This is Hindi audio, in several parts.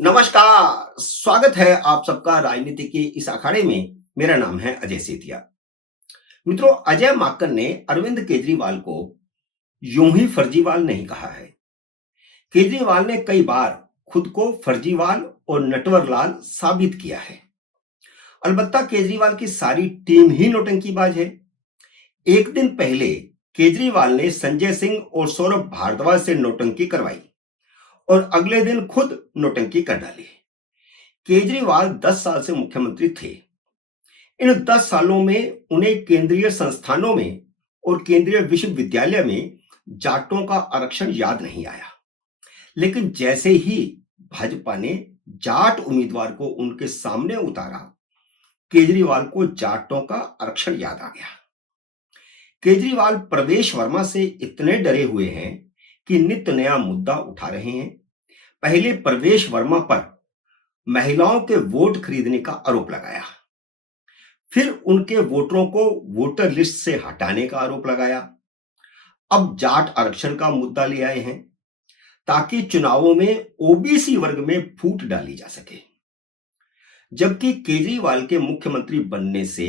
नमस्कार, स्वागत है आप सबका राजनीति के इस अखाड़े में। मेरा नाम है अजय सेठिया। मित्रों, अजय माकन ने अरविंद केजरीवाल को यूं ही फर्जीवाल नहीं कहा है। केजरीवाल ने कई बार खुद को फर्जीवाल और नटवरलाल साबित किया है। अलबत्ता केजरीवाल की सारी टीम ही नौटंकीबाज है। एक दिन पहले केजरीवाल ने संजय सिंह और सौरभ भारद्वाज से नौटंकी करवाई और अगले दिन खुद नौटंकी कर डाली। केजरीवाल 10 साल से मुख्यमंत्री थे। इन 10 सालों में उन्हें केंद्रीय संस्थानों में और केंद्रीय विश्वविद्यालय में जाटों का आरक्षण याद नहीं आया। लेकिन जैसे ही भाजपा ने जाट उम्मीदवार को उनके सामने उतारा, केजरीवाल को जाटों का आरक्षण याद आ गया। केजरीवाल प्रवेश वर्मा से इतने डरे हुए हैं कि नित्य नया मुद्दा उठा रहे हैं। पहले प्रवेश वर्मा पर महिलाओं के वोट खरीदने का आरोप लगाया, फिर उनके वोटरों को वोटर लिस्ट से हटाने का आरोप लगाया। अब जाट आरक्षण का मुद्दा ले आए हैं ताकि चुनावों में ओबीसी वर्ग में फूट डाली जा सके। जबकि केजरीवाल के मुख्यमंत्री बनने से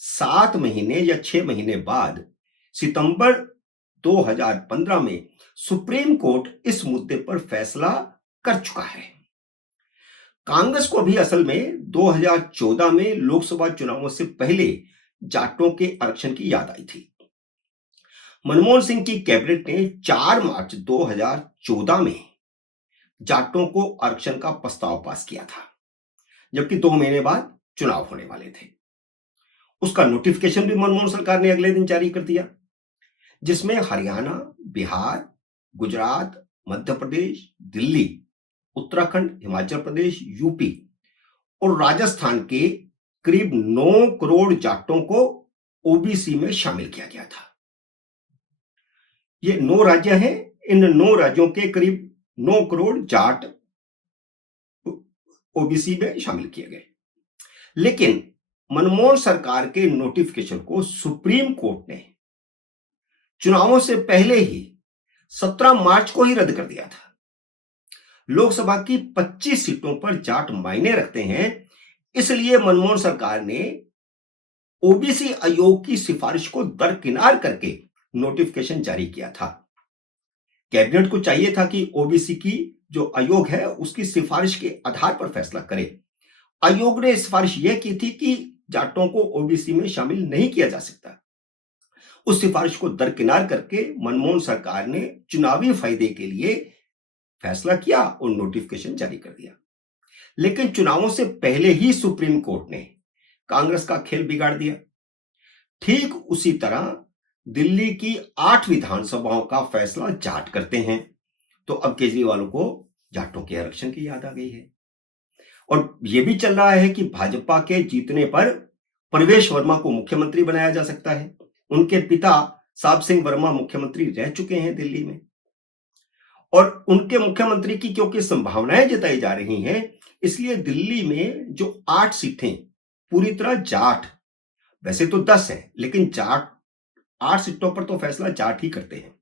7 महीने या 6 महीने बाद सितंबर 2015 में सुप्रीम कोर्ट इस मुद्दे पर फैसला कर चुका है। कांग्रेस को भी असल में 2014 में लोकसभा चुनावों से पहले जाटों के आरक्षण की याद आई थी। मनमोहन सिंह की कैबिनेट ने 4 मार्च 2014 में जाटों को आरक्षण का प्रस्ताव पास किया था, जबकि 2 महीने बाद चुनाव होने वाले थे। उसका नोटिफिकेशन भी मनमोहन सरकार ने अगले दिन जारी कर दिया, जिसमें हरियाणा, बिहार, गुजरात, मध्य प्रदेश, दिल्ली, उत्तराखंड, हिमाचल प्रदेश, यूपी और राजस्थान के करीब 9 करोड़ जाटों को ओबीसी में शामिल किया गया था। ये 9 राज्य हैं। इन 9 राज्यों के करीब 9 करोड़ जाट ओबीसी में शामिल किए गए। लेकिन मनमोहन सरकार के नोटिफिकेशन को सुप्रीम कोर्ट ने चुनावों से पहले ही 17 मार्च को ही रद्द कर दिया था। लोकसभा की 25 सीटों पर जाट मायने रखते हैं, इसलिए मनमोहन सरकार ने ओबीसी आयोग की सिफारिश को दरकिनार करके नोटिफिकेशन जारी किया था। कैबिनेट को चाहिए था कि ओबीसी की जो आयोग है उसकी सिफारिश के आधार पर फैसला करे। आयोग ने सिफारिश यह की थी कि जाटों को ओबीसी में शामिल नहीं किया जा सकता। उस सिफारिश को दरकिनार करके मनमोहन सरकार ने चुनावी फायदे के लिए फैसला किया और नोटिफिकेशन जारी कर दिया। लेकिन चुनावों से पहले ही सुप्रीम कोर्ट ने कांग्रेस का खेल बिगाड़ दिया। ठीक उसी तरह दिल्ली की 8 विधानसभाओं का फैसला जाट करते हैं, तो अब केजरीवाल को जाटों के आरक्षण की याद आ गई है। और यह भी चल रहा है कि भाजपा के जीतने पर प्रवेश वर्मा को मुख्यमंत्री बनाया जा सकता है। उनके पिता साब सिंह वर्मा मुख्यमंत्री रह चुके हैं दिल्ली में, और उनके मुख्यमंत्री की क्योंकि संभावनाएं जताई जा रही हैं, इसलिए दिल्ली में जो 8 सीटें पूरी तरह जाट, वैसे तो 10 हैं, लेकिन जाट 8 सीटों पर तो फैसला जाट ही करते हैं।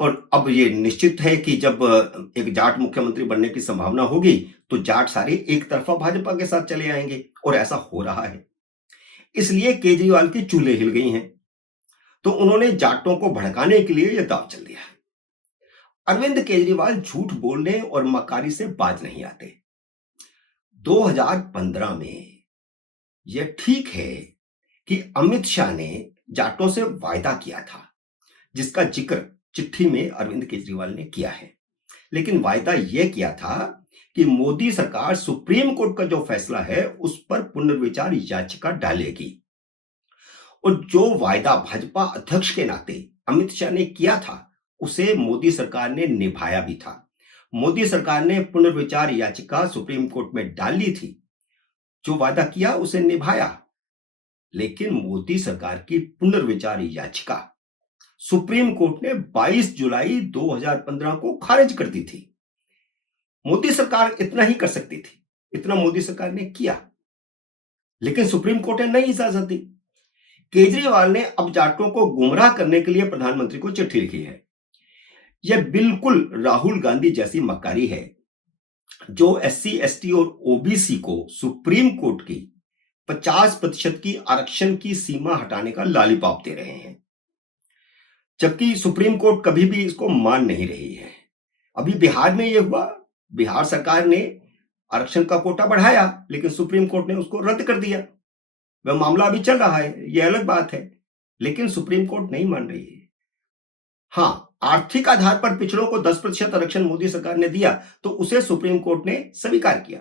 और अब ये निश्चित है कि जब एक जाट मुख्यमंत्री बनने की संभावना होगी तो जाट सारे एक तरफा भाजपा के साथ चले आएंगे, और ऐसा हो रहा है। इसलिए केजरीवाल की चूल्हे हिल गई हैं, तो उन्होंने जाटों को भड़काने के लिए यह दांव चल दिया। अरविंद केजरीवाल झूठ बोलने और मक्कारी से बाज नहीं आते। 2015 में यह ठीक है कि अमित शाह ने जाटों से वायदा किया था, जिसका जिक्र चिट्ठी में अरविंद केजरीवाल ने किया है। लेकिन वायदा यह किया था कि मोदी सरकार सुप्रीम कोर्ट का जो फैसला है उस पर पुनर्विचार याचिका डालेगी। और जो वायदा भाजपा अध्यक्ष के नाते अमित शाह ने किया था, उसे मोदी सरकार ने निभाया भी था। मोदी सरकार ने पुनर्विचार याचिका सुप्रीम कोर्ट में डाली थी, जो वादा किया उसे निभाया। लेकिन मोदी सरकार की पुनर्विचार याचिका सुप्रीम कोर्ट ने 22 जुलाई 2015 को खारिज कर दी थी। मोदी सरकार इतना ही कर सकती थी, इतना मोदी सरकार ने किया, लेकिन सुप्रीम कोर्ट ने नहीं इजाजत दी। केजरीवाल ने अब जाटों को गुमराह करने के लिए प्रधानमंत्री को चिट्ठी लिखी है। यह बिल्कुल राहुल गांधी जैसी मक्कारी है। जो एससी एसटी और ओबीसी को सुप्रीम कोर्ट की 50% की आरक्षण की सीमा हटाने का लॉलीपॉप दे रहे हैं, जबकि सुप्रीम कोर्ट कभी भी इसको मान नहीं रही है। अभी बिहार में यह हुआ, बिहार सरकार ने आरक्षण का कोटा बढ़ाया, लेकिन सुप्रीम कोर्ट ने उसको रद्द कर दिया। वह मामला अभी चल रहा है, यह अलग बात है, लेकिन सुप्रीम कोर्ट नहीं मान रही है। हाँ, आर्थिक आधार पर पिछड़ों को 10% आरक्षण मोदी सरकार ने दिया, तो उसे सुप्रीम कोर्ट ने स्वीकार किया।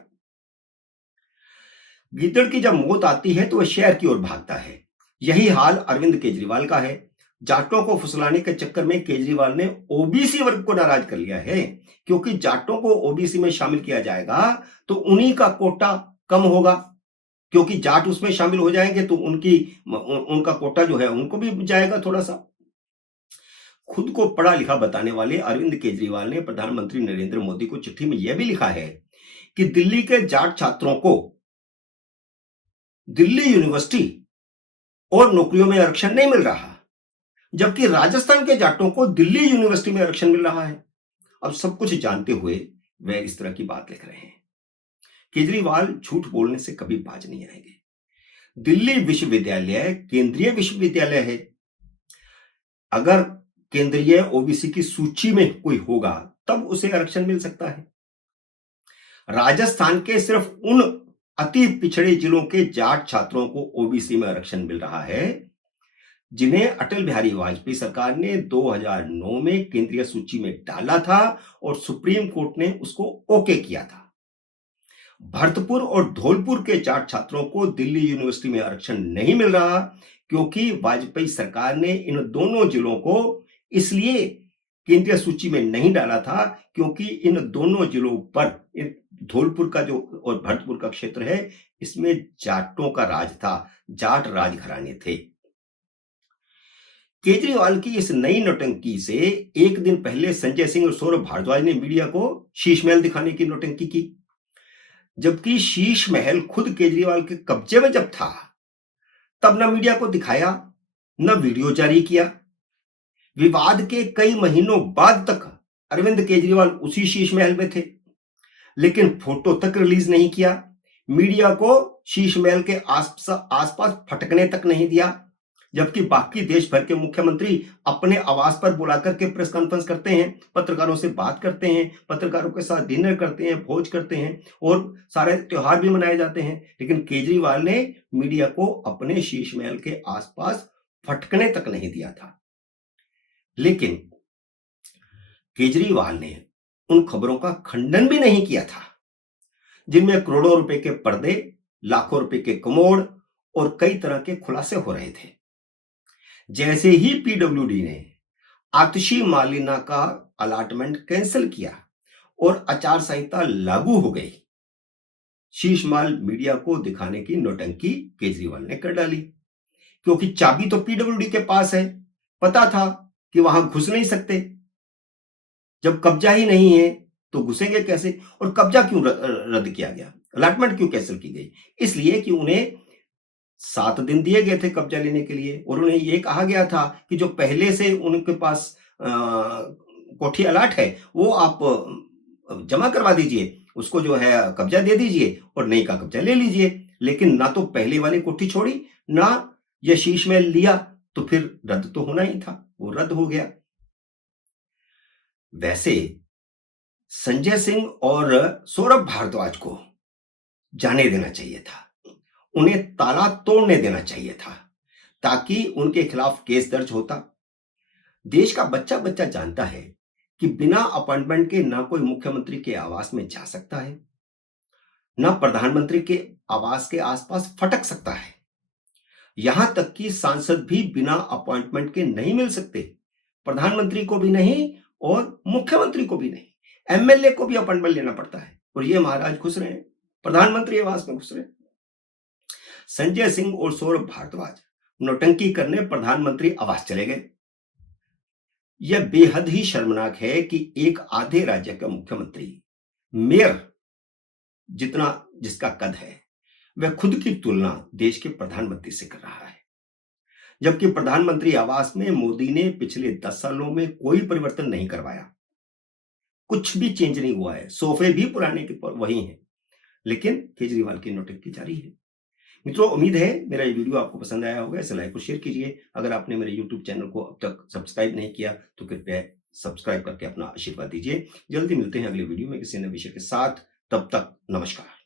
गीदड़ की जब मौत आती है तो वह शहर की ओर भागता है। यही हाल अरविंद केजरीवाल का है। जाटों को फुसलाने के चक्कर में केजरीवाल ने ओबीसी वर्ग को नाराज कर लिया है, क्योंकि जाटों को ओबीसी में शामिल किया जाएगा तो उन्हीं का कोटा कम होगा, क्योंकि जाट उसमें शामिल हो जाएंगे तो उनका कोटा जो है उनको भी जाएगा थोड़ा सा। खुद को पढ़ा लिखा बताने वाले अरविंद केजरीवाल ने प्रधानमंत्री नरेंद्र मोदी को चिट्ठी में यह भी लिखा है कि दिल्ली के जाट छात्रों को दिल्ली यूनिवर्सिटी और नौकरियों में आरक्षण नहीं मिल रहा, जबकि राजस्थान के जाटों को दिल्ली यूनिवर्सिटी में आरक्षण मिल रहा है। अब सब कुछ जानते हुए वे इस तरह की बात लिख रहे हैं। केजरीवाल झूठ बोलने से कभी बाज नहीं आएंगे। दिल्ली विश्वविद्यालय केंद्रीय विश्वविद्यालय है। अगर केंद्रीय ओबीसी की सूची में कोई होगा तब उसे आरक्षण मिल सकता है। राजस्थान के सिर्फ उन अति पिछड़े जिलों के जाट छात्रों को ओबीसी में आरक्षण मिल रहा है जिन्हें अटल बिहारी वाजपेयी सरकार ने 2009 में केंद्रीय सूची में डाला था और सुप्रीम कोर्ट ने उसको ओके किया था। भरतपुर और धौलपुर के जाट छात्रों को दिल्ली यूनिवर्सिटी में आरक्षण नहीं मिल रहा, क्योंकि वाजपेयी सरकार ने इन दोनों जिलों को इसलिए केंद्रीय सूची में नहीं डाला था क्योंकि इन दोनों जिलों पर धौलपुर का जो और भरतपुर का क्षेत्र है इसमें जाटों का राज था, जाट राजघराने थे। केजरीवाल की इस नई नौटंकी से एक दिन पहले संजय सिंह और सौरभ भारद्वाज ने मीडिया को शीश महल दिखाने की नौटंकी की, जबकि शीश महल खुद केजरीवाल के कब्जे में जब था तब न मीडिया को दिखाया न वीडियो जारी किया। विवाद के कई महीनों बाद तक अरविंद केजरीवाल उसी शीश महल में थे, लेकिन फोटो तक रिलीज नहीं किया। मीडिया को शीश महल के आसपास फटकने तक नहीं दिया, जबकि बाकी देश भर के मुख्यमंत्री अपने आवास पर बुलाकर के प्रेस कॉन्फ्रेंस करते हैं, पत्रकारों से बात करते हैं, पत्रकारों के साथ डिनर करते हैं, भोज करते हैं और सारे त्योहार भी मनाए जाते हैं। लेकिन केजरीवाल ने मीडिया को अपने शीश महल के आसपास फटकने तक नहीं दिया था। लेकिन केजरीवाल ने उन खबरों का खंडन भी नहीं किया था जिनमें करोड़ों रुपए के पर्दे, लाखों रुपए के कमोड़ और कई तरह के खुलासे हो रहे थे। जैसे ही पीडब्ल्यूडी ने आतिशी मालिना का अलॉटमेंट कैंसिल किया और आचार संहिता लागू हो गई, शीश महल मीडिया को दिखाने की नौटंकी केजरीवाल ने कर डाली, क्योंकि चाबी तो पीडब्ल्यूडी के पास है। पता था कि वहां घुस नहीं सकते, जब कब्जा ही नहीं है तो घुसेंगे कैसे। और कब्जा क्यों रद्द किया गया, अलॉटमेंट क्यों कैंसिल की गई? इसलिए कि उन्हें 7 दिन दिए गए थे कब्जा लेने के लिए और उन्हें यह कहा गया था कि जो पहले से उनके पास कोठी अलाट है वो आप जमा करवा दीजिए, उसको जो है कब्जा दे दीजिए और नई का कब्जा ले लीजिए। लेकिन ना तो पहले वाली कोठी छोड़ी ना ये शीश महल लिया, तो फिर रद्द तो होना ही था, वो रद्द हो गया। वैसे संजय सिंह और सौरभ भारद्वाज को जाने देना चाहिए था, उन्हें ताला तोड़ने देना चाहिए था, ताकि उनके खिलाफ केस दर्ज होता। देश का बच्चा बच्चा जानता है कि बिना अपॉइंटमेंट के ना कोई मुख्यमंत्री के आवास में जा सकता है, ना प्रधानमंत्री के आवास के आसपास फटक सकता है। यहां तक कि सांसद भी बिना अपॉइंटमेंट के नहीं मिल सकते, प्रधानमंत्री को भी नहीं और मुख्यमंत्री को भी नहीं। एमएलए को भी अपॉइंटमेंट लेना पड़ता है और ये महाराज घुस रहे हैं, प्रधानमंत्री आवास में घुस रहे हैं। संजय सिंह और सौरभ भारद्वाज नौटंकी करने प्रधानमंत्री आवास चले गए। यह बेहद ही शर्मनाक है कि एक आधे राज्य का मुख्यमंत्री, मेयर जितना जिसका कद है, वह खुद की तुलना देश के प्रधानमंत्री से कर रहा है, जबकि प्रधानमंत्री आवास में मोदी ने पिछले 10 सालों में कोई परिवर्तन नहीं करवाया। कुछ भी चेंज नहीं हुआ है, सोफे भी पुराने के वही हैं, लेकिन केजरीवाल की नौटंकी जारी है। मित्रों, उम्मीद है मेरा ये वीडियो आपको पसंद आया होगा। इसे लाइक और शेयर कीजिए। अगर आपने मेरे यूट्यूब चैनल को अब तक सब्सक्राइब नहीं किया तो कृपया सब्सक्राइब करके अपना आशीर्वाद दीजिए। जल्दी मिलते हैं अगले वीडियो में किसी नए विषय के साथ। तब तक नमस्कार।